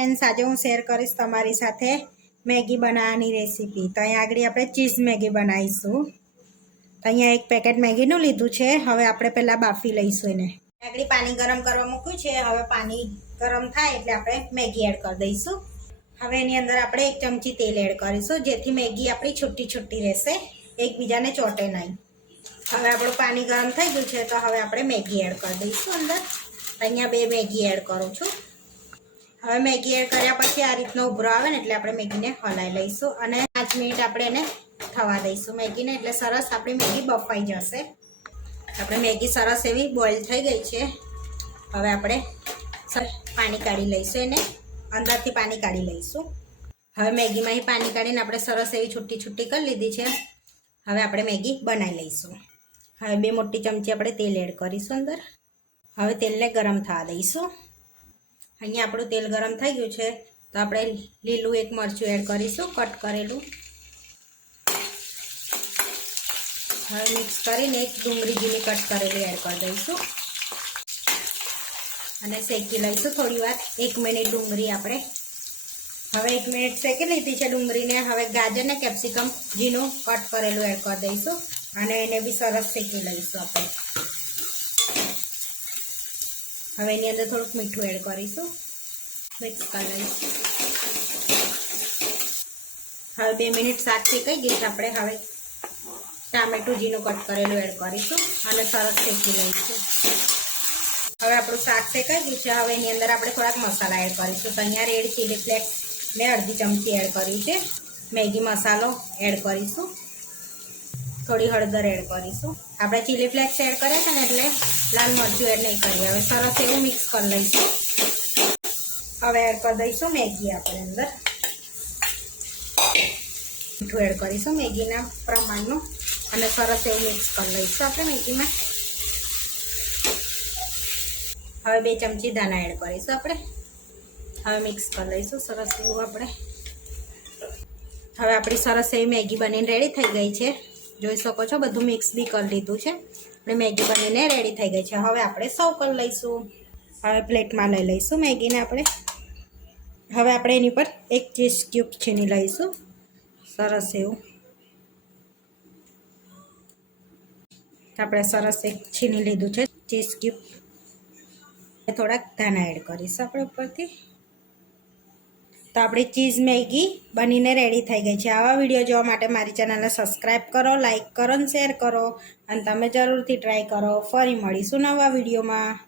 Friends આજે હું share કરીશ તમારી સાથે મેગી બનાવવાની રેસીપી તો અહીંયા આગળ આપણે ચીઝ મેગી બનાવીશું. તો અહીંયા એક પેકેટ મેગીનું લીધું છે. હવે આપણે પહેલાં બાફી લઈશું એને. આગળ પાણી ગરમ કરવા મૂક્યું છે. હવે પાણી ગરમ થાય એટલે આપણે મેગી એડ કરી દઈશું. હવે એની અંદર આપણે એક ચમચી તેલ એડ કરીશું, જેથી મેગી આપણી છૂટી છૂટી રહેશે. એકબીજાને ચોટે નહીં. હવે આપણું પાણી ગરમ થઈ ગયું છે, તો હવે આપણે મેગી એડ કરી દઈશું અંદર. અહીંયા બે મેગી એડ કરું છું. હવે મેગી એડ કર્યા પછી આ રીતનો ઉભરો આવે ને એટલે આપણે મેગીને હલાવી લઈશું અને પાંચ મિનિટ આપણે એને થવા દઈશું મેગીને એટલે સરસ આપણી મેગી બફાઈ જશે. આપણે મેગી સરસ એવી બોઇલ થઈ ગઈ છે. હવે આપણે પાણી કાઢી લઈશું એને. અંદરથી પાણી કાઢી લઈશું. હવે મેગીમાંથી પાણી કાઢીને આપણે સરસ એવી છૂટી છૂટી કરી લીધી છે. હવે આપણે મેગી બનાવી લઈશું. હવે બે મોટી ચમચી આપણે તેલ એડ કરીશું અંદર. હવે તેલને ગરમ થવા દઈશું. અહીંયા આપણું તેલ ગરમ થઈ ગયું છે, તો આપણે લીલું એક મરચું એડ કરીશું કટ કરેલું. હવે મિક્સ કરીને એક ડુંગળી ઝીણી કટ કરેલી એડ કરી દઈશું. અને શેકી લઈશું થોડી વાર, એક મિનિટ ડુંગળી આપણે. હવે એક મિનિટ શેકી લીધી છે ડુંગળીને, હવે ગાજર ને કેપ્સિકમ ઝીણું કટ કરેલું એડ કરી દઈશું. અને એને બી સરસ શેકી લઈશું આપણે. હવે એની અંદર થોડુંક મીઠું એડ કરીશું. મિક્સ કરી હવે બે મિનિટ શાક શેકાઈ ગઈ છે આપણે હવે ટામેટું, ઝીણું કટ કરેલું એડ કરીશું અને સરસ શેકી લઈશું. હવે આપણું શાક શેકાઈ ગયું છે. હવે એની અંદર આપણે થોડાક મસાલા એડ કરીશું. તો અહીંયા રેડ ચીલી ફ્લેક્સ મેં અડધી ચમચી એડ કર્યું છે. મેગી મસાલો એડ કરીશું. થોડી હળદર એડ કરીશું. આપણે ચીલી ફ્લેક્સ એડ કર્યા છે ને એટલે લાલ મરચું એડ નહીં કરીએ. હવે સરસ એવું મિક્સ કરી લઈશું. હવે એડ કરી દઈશું મેગી આપણે અંદર. મીઠું એડ કરીશું મેગીના પ્રમાણનું. અને સરસ એવું મિક્સ કરી લઈશું આપણે મેગીમાં. હવે બે ચમચી દાણા એડ કરીશું આપણે. હવે મિક્સ કરી લઈશું. સરસ એવું આપણે. હવે આપણી સરસ એવી મેગી બનીને રેડી થઈ ગઈ છે. જોઈ શકો છો, બધું મિક્સ બી કરી લીધું છે. આપણે મેગી બનીને રેડી થઈ ગઈ છે. હવે આપણે સર્વ કરી લઈશું. હવે પ્લેટમાં લઈ લઈશું મેગીને આપણે. હવે આપણે એની પર એક ચીઝ ક્યુબ છીની લઈશું. સરસ એવું. આપણે સરસ એક છીની લીધું છે ચીઝ ક્યુબ થોડાક ધાણા એડ કરીશું આપણે ઉપરથી. આપણી ચીઝ મેગી બનીને રેડી થઈ ગઈ છે. આવા વીડિયો જોવા માટે મારી ચેનલને સબસ્ક્રાઈબ કરો લાઇક કરો અને શેર કરો. અને તમે જરૂરથી ટ્રાય કરો. ફરી મળીશું નવા વિડીયોમાં